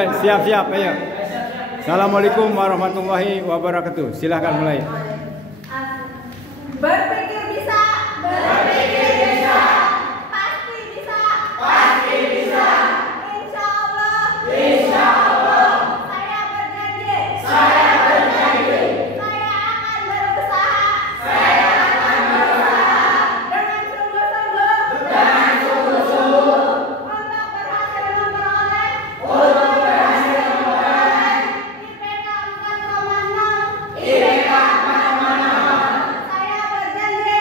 Siap-siap, ayo. Assalamualaikum warahmatullahi wabarakatuh. Silahkan mulai. Berpikir bisa, berpikir bisa, pasti bisa, pasti bisa. Insya Allah, insya Allah. Saya berjanji, saya berjanji. Saya akan berusaha, saya akan berusaha dengan sungguh-sungguh, dengan sungguh-sungguh untuk berhasil memperoleh, IPK 4,0. Saya berjanji,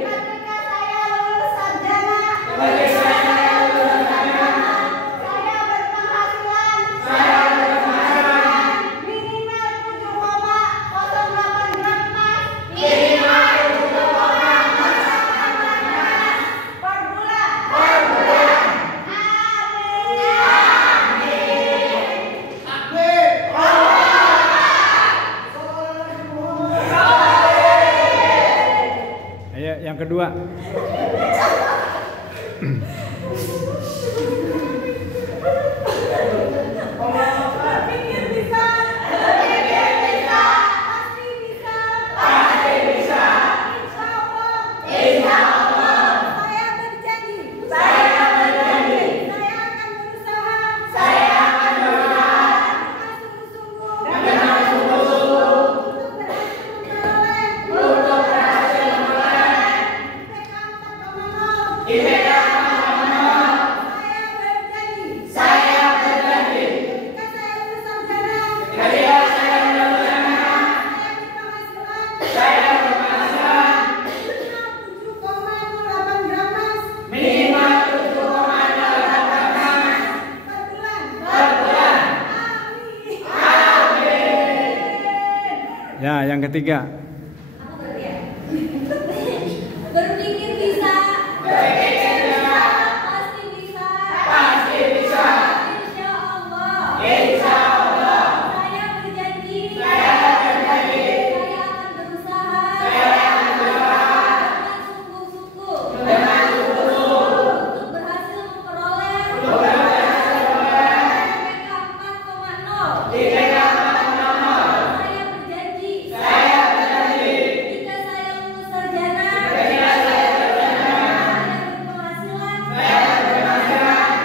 ketika saya lulus sarjana, saya berpenghasilan minimal 7,08 gram emas, per bulan. Ayo, yang kedua. Berpikir bisa, pasti bisa, pasti bisa. Insya Allah, saya berjanji, saya akan berusaha, dengan sungguh-sungguh untuk berhasil memperoleh IPK 4,0. Saya berjanji, ketika saya lulus sarjana, saya berpenghasilan minimal 7,08 gram emas, per bulan. Ya, yang ketiga. Berpikir bisa, pasti bisa. Insya Allah, saya berjanji, saya akan berusaha, dengan sungguh-sungguh untuk berhasil memperoleh IPK 4,0. Saya berjanji, ketika saya lulus sarjana, saya berpenghasilan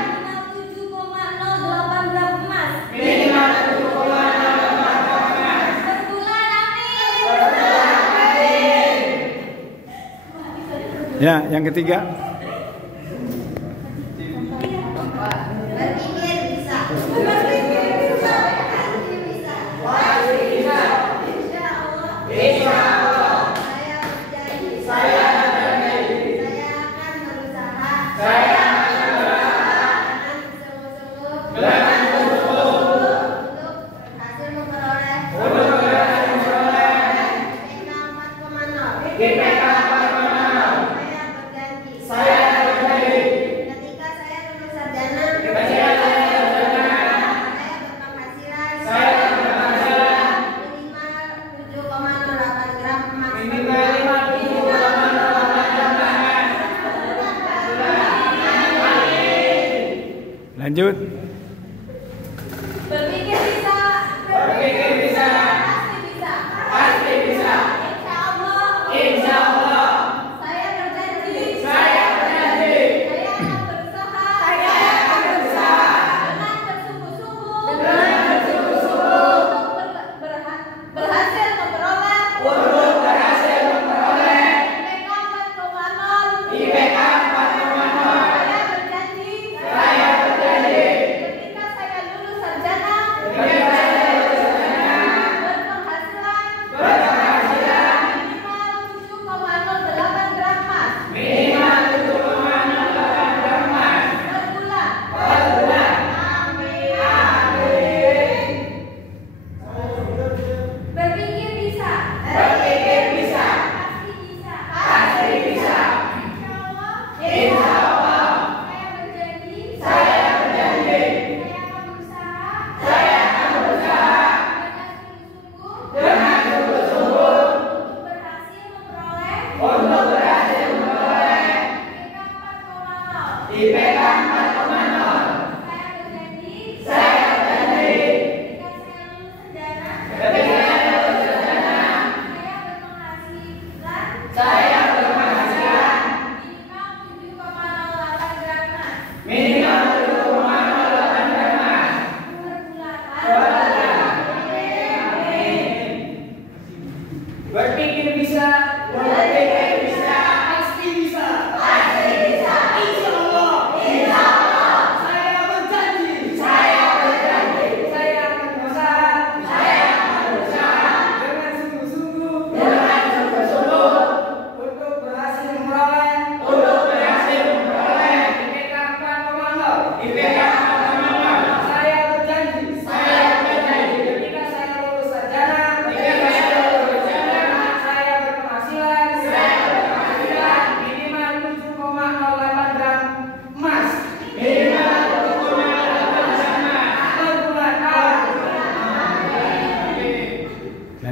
minimal 7,08 gram emas, per bulan. Amin. Ya, yang ketiga. Berpikir bisa, pasti bisa. Insya Allah, saya berjanji, saya akan berusaha, dengan sungguh-sungguh untuk berhasil memperoleh IPK 4,0. Saya berjanji, ketika saya lulus sarjana,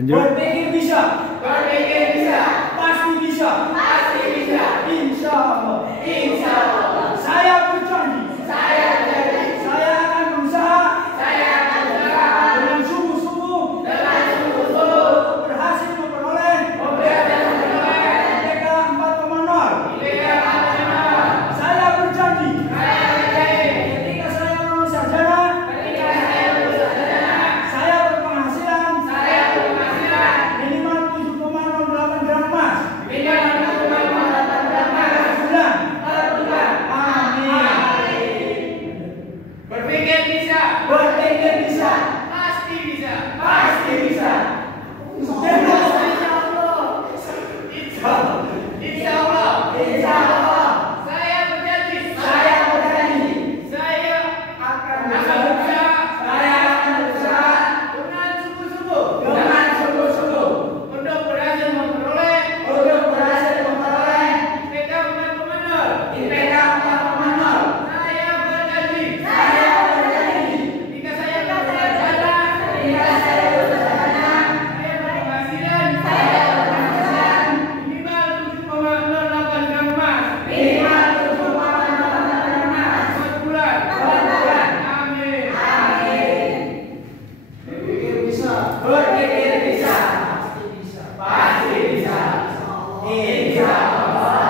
Lanjut. Berpikir bisa. Berpikir bisa. Pasti bisa. Pasti bisa. Insya Allah. Insya Allah. Saya berjanji. Saya berjanji. Saya akan berusaha. Saya akan berusaha. Dengan sungguh-sungguh. Dengan sungguh-sungguh. Berhasil memperoleh. Berhasil memperoleh. IPK 4,0. IPK 4,0. Saya berjanji. Saya berjanji. Ketika saya lulus sarjana. Ketika saya lulus sarjana. Saya berpenghasilan. Saya berpenghasilan. Minimal 7,08 gram emas. Minimal 7,08 gram emas. Per bulan. Per bulan. Amin. Berpikir bisa. Berpikir bisa. Pasti bisa. Pasti bisa. Insya Allah. Insya Allah. Insya Allah. Saya berjanji. Saya berjanji. Saya Akan berusaha. Saya akan berusaha Dengan sungguh-sungguh. dengan sungguh-sungguh Untuk berhasil memperoleh untuk berhasil memperoleh IPK 4,0. IPK 4,0. Saya berjanji. Saya berjanji. Ketika saya lulus sarjana. Ketika saya lulus sarjana. Saya berpenghasilan. Saya berpenghasilan Minimal 7,08 gram emas. minimal 7,08 gram emas. Per bulan. Per bulan. Amin. Amin. Berpikir bisa. Berpikir bisa. Pasti bisa. Pasti bisa. Insya Allah.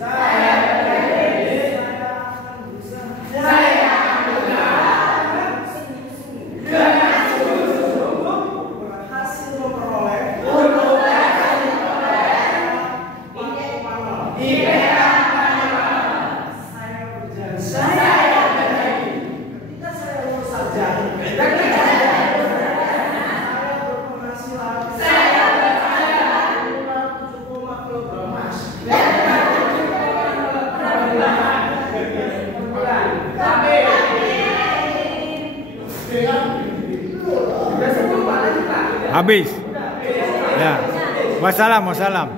Saya berjanji. Saya akan berusaha dengan sungguh-sungguh berhasil memperoleh untuk berhasil memperoleh IPK 4,0. Saya berjanji. Saya berjanji. Ketika saya lulus sarjana. Ketika saya lulus sarjana. Saya berpenghasilan. Saya berpenghasilan. Minimal 7,0 kilogram emas. Habis. Ya. Wassalam, wassalam.